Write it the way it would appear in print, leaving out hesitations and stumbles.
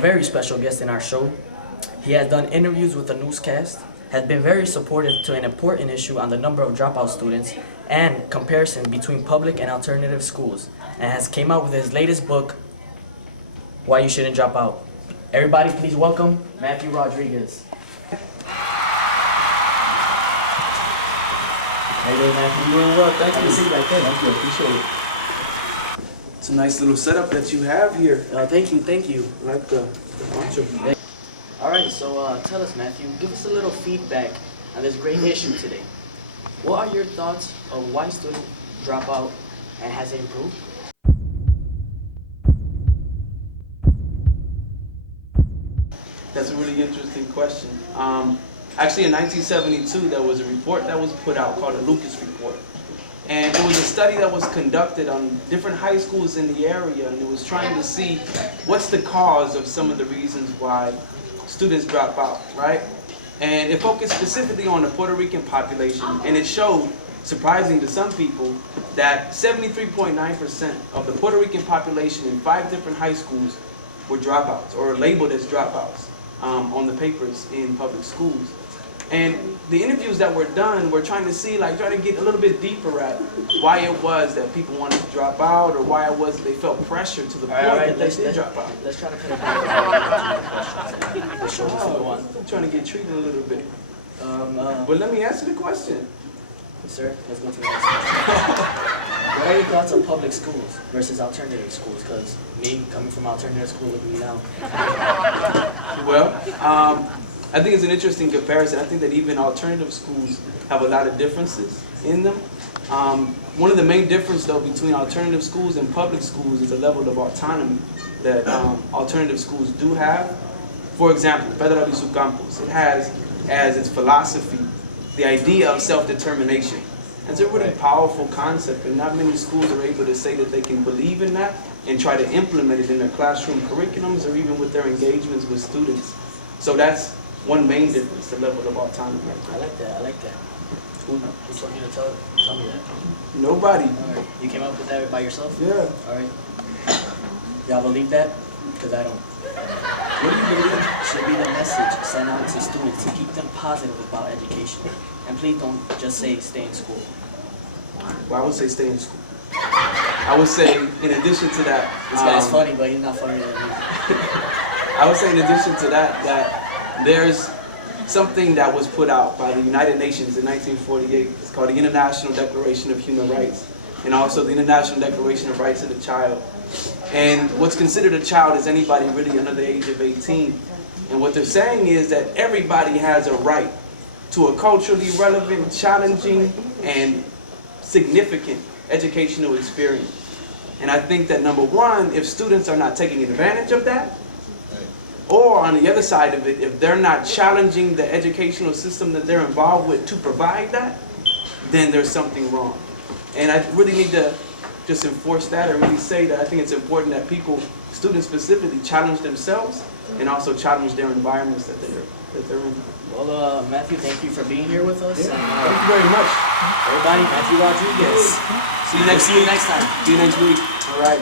very special guest in our show. He has done interviews with the newscast, has been very supportive to an important issue on the number of dropout students and comparison between public and alternative schools, and has came out with his latest book, Why You Shouldn't Drop Out. Everybody please welcome Matthew Rodriguez. How you doing, Matthew? I'm doing well, thank you. Have a seat right there. Thank you, I appreciate it. It's a nice little setup that you have here. Thank you. I like the poncho. Alright, so tell us, Matthew, give us a little feedback on this great issue today. What are your thoughts of why students drop out and has it improved? That's a really interesting question. Actually, in 1972, there was a report that was put out called the Lucas Report. And it was a study that was conducted on different high schools in the area, and it was trying to see what's the cause of some of the reasons why students drop out, right? And it focused specifically on the Puerto Rican population, and it showed, surprising to some people, that 73.9% of the Puerto Rican population in 5 different high schools were dropouts, or labeled as dropouts on the papers in public schools. And the interviews that were done were trying to see, trying to get a little bit deeper at why it was that people wanted to drop out, or why it was that they felt pressure to the point that they did drop out. Let's try to put it back. I'm trying to get treated a little bit. But let me answer the question. Sir, let's go to the next question. What are your thoughts on public schools versus alternative schools? Because me, coming from alternative school, look at me now. Well, I think it's an interesting comparison. I think that even alternative schools have a lot of differences in them. One of the main differences, though, between alternative schools and public schools is the level of autonomy that alternative schools do have. For example, Federal y su Campus, it has as its philosophy the idea of self-determination. It's a really powerful concept, and not many schools are able to say that they can believe in that and try to implement it in their classroom curriculums or even with their engagements with students. So that's one main difference, the level of autonomy. I like that. Who told you to tell me that? Nobody. All right. You came up with that by yourself? Yeah. All right. Y'all believe that? Because I don't. What do you believe should be the message sent out to students to keep them positive about education? And please don't just say stay in school. Well, I would say stay in school. I would say, in addition to that... This guy's funny, but he's not funnier than me. I would say, in addition to that, there's something that was put out by the United Nations in 1948. It's called the International Declaration of Human Rights, and also the International Declaration of Rights of the Child. And what's considered a child is anybody really under the age of 18. And what they're saying is that everybody has a right to a culturally relevant, challenging, and significant educational experience. And I think that number one, if students are not taking advantage of that, or on the other side of it, if they're not challenging the educational system that they're involved with to provide that, then there's something wrong. And I really need to just enforce that and really say that I think it's important that people, students specifically, challenge themselves and also challenge their environments that they're in. Well, Matthew, thank you for being here with us. Yeah. And, Thank you very much. Everybody, Matthew Rodriguez. See you next time. See you next week. All right.